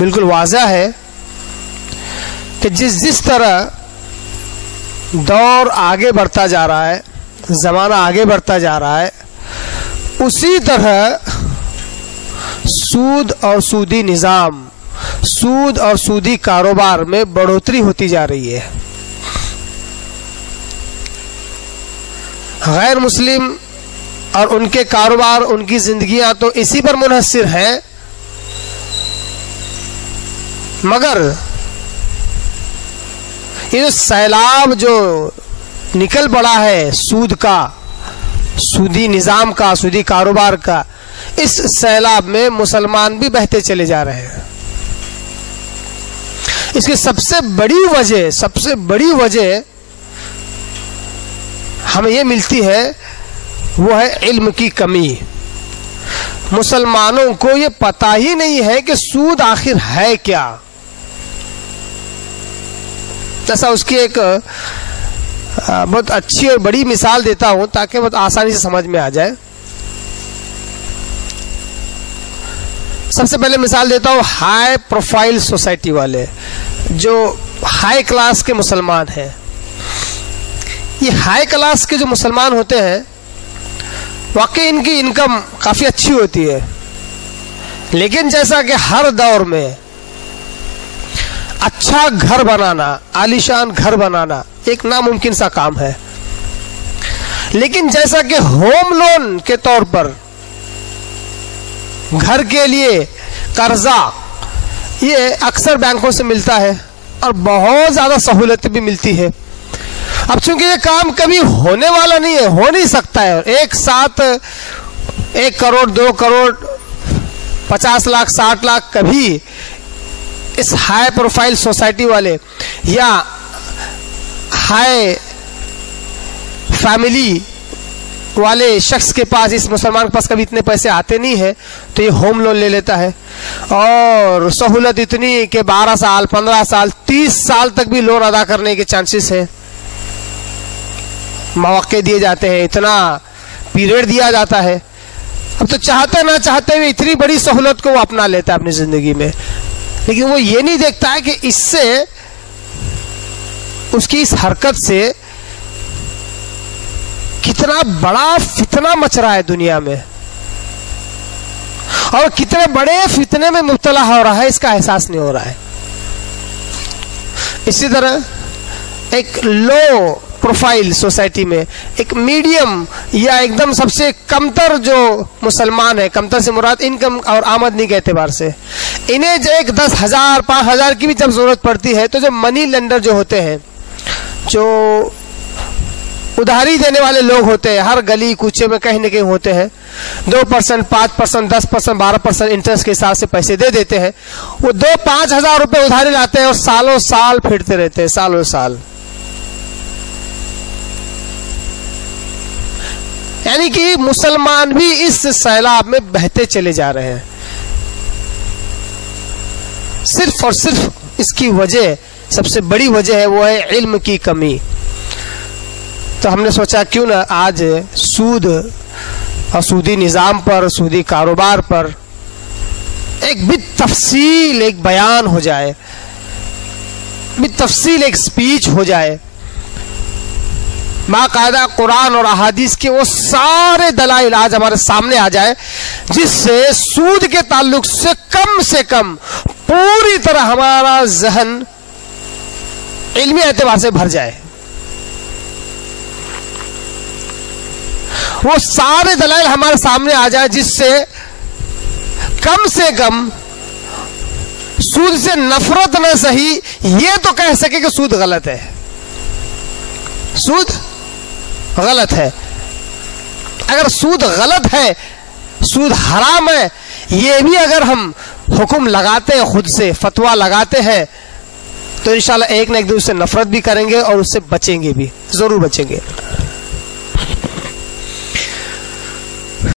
بالکل واضح ہے کہ جس طرح دور آگے بڑھتا جا رہا ہے، زمانہ آگے بڑھتا جا رہا ہے، اسی طرح سود اور سودی نظام، سود اور سودی کاروبار میں بڑھوتری ہوتی جا رہی ہے۔ غیر مسلم اور ان کے کاروبار، ان کی زندگیاں تو اسی پر منحصر ہیں، مگر یہ جو سیلاب جو نکل پڑا ہے سود کا، سودی نظام کا، سودی کاروبار کا، اس سیلاب میں مسلمان بھی بہتے چلے جا رہے ہیں۔ اس کی سب سے بڑی وجہ ہمیں یہ ملتی ہے، وہ ہے علم کی کمی۔ مسلمانوں کو یہ پتہ ہی نہیں ہے کہ سود آخر ہے کیا۔ جیسا اس کی ایک بہت اچھی اور بڑی مثال دیتا ہوں تاکہ بہت آسانی سے سمجھ میں آ جائے۔ سب سے پہلے مثال دیتا ہوں ہائی پروفائل سوسائٹی والے، جو ہائی کلاس کے مسلمان ہیں۔ یہ ہائی کلاس کے جو مسلمان ہوتے ہیں، واقعی ان کی انکم کافی اچھی ہوتی ہے، لیکن جیسا کہ ہر دور میں اچھا گھر بنانا، عالیشان گھر بنانا ایک ناممکن سا کام ہے، لیکن جیسا کہ ہوم لون کے طور پر گھر کے لیے قرضہ یہ اکثر بینکوں سے ملتا ہے اور بہت زیادہ سہولت بھی ملتی ہے۔ اب چونکہ یہ کام کبھی ہونے والا نہیں ہے، ہو نہیں سکتا ہے، ایک ساتھ 1 کروڑ 2 کروڑ 50 لاکھ 60 لاکھ کبھی اس ہائی پروفائل سوسائٹی والے یا ہائی فیملی والے شخص کے پاس، اس مسلمان کے پاس کبھی اتنے پیسے آتے نہیں ہیں، تو یہ ہوم لون لے لیتا ہے، اور سہولت اتنی کہ 12 سال 15 سال 30 سال تک بھی لون ادا کرنے کے چانسز ہیں، مواقع دیے جاتے ہیں، اتنا پیریڈ دیا جاتا ہے۔ اب تو چاہتے نہ چاہتے ہوئے اتنی بڑی سہولت کو وہ اپنا لیتا ہے اپنی زندگی میں، لیکن وہ یہ نہیں دیکھتا ہے کہ اس سے، اس کی اس حرکت سے کتنا بڑا فتنہ مچ رہا ہے دنیا میں، اور کتنے بڑے فتنے میں مبتلا ہو رہا ہے، اس کا احساس نہیں ہو رہا ہے۔ اسی طرح ایک لو پروفائل سوسائٹی میں، ایک میڈیم یا ایک دم سب سے کمتر جو مسلمان ہے، کمتر سے مراد انکم اور آمدنی کے اعتبار سے، انہیں جو ایک 10,000 5,000 کی بھی جب ضرورت پڑتی ہے، تو جو منی لینڈر جو ہوتے ہیں، جو ادھاری دینے والے لوگ ہوتے ہیں، ہر گلی کوچے میں کہیں نہ کہیں ہوتے ہیں، 2% 5% 10% 12% انٹرسٹ کے حساب سے پیسے دے دیتے ہیں، وہ 2-5 ہزار روپے ادھاری لاتے ہیں اور سالوں سال پھرتے رہتے ہیں، سالوں سال۔ یعنی کہ مسلمان بھی اس سیلاب میں بہتے چلے جا رہے ہیں۔ صرف اور صرف اس کی وجہ، سب سے بڑی وجہ ہے، وہ ہے علم کی کمی۔ تو ہم نے سوچا کیوں نہ آج سود اور سودی نظام پر، سودی کاروبار پر ایک بالتفصیل ایک بیان ہو جائے، بالتفصیل ایک سپیچ ہو جائے، باقاعدہ قرآن اور احادیث کے وہ سارے دلائل آج ہمارے سامنے آ جائے، جس سے سود کے تعلق سے کم پوری طرح ہمارا ذہن علمی اعتبار سے بھر جائے۔ وہ سارے دلائل ہمارے سامنے آ جائے، جس سے کم سود سے نفرت نہ سہی، یہ تو کہہ سکے کہ سود غلط ہے، سود غلط ہے۔ اگر سود غلط ہے، سود حرام ہے، یہ بھی اگر ہم حکم لگاتے ہیں، خود سے فتویٰ لگاتے ہیں، تو انشاءاللہ ایک نہ ایک دن اس سے نفرت بھی کریں گے اور اس سے بچیں گے بھی، ضرور بچیں گے۔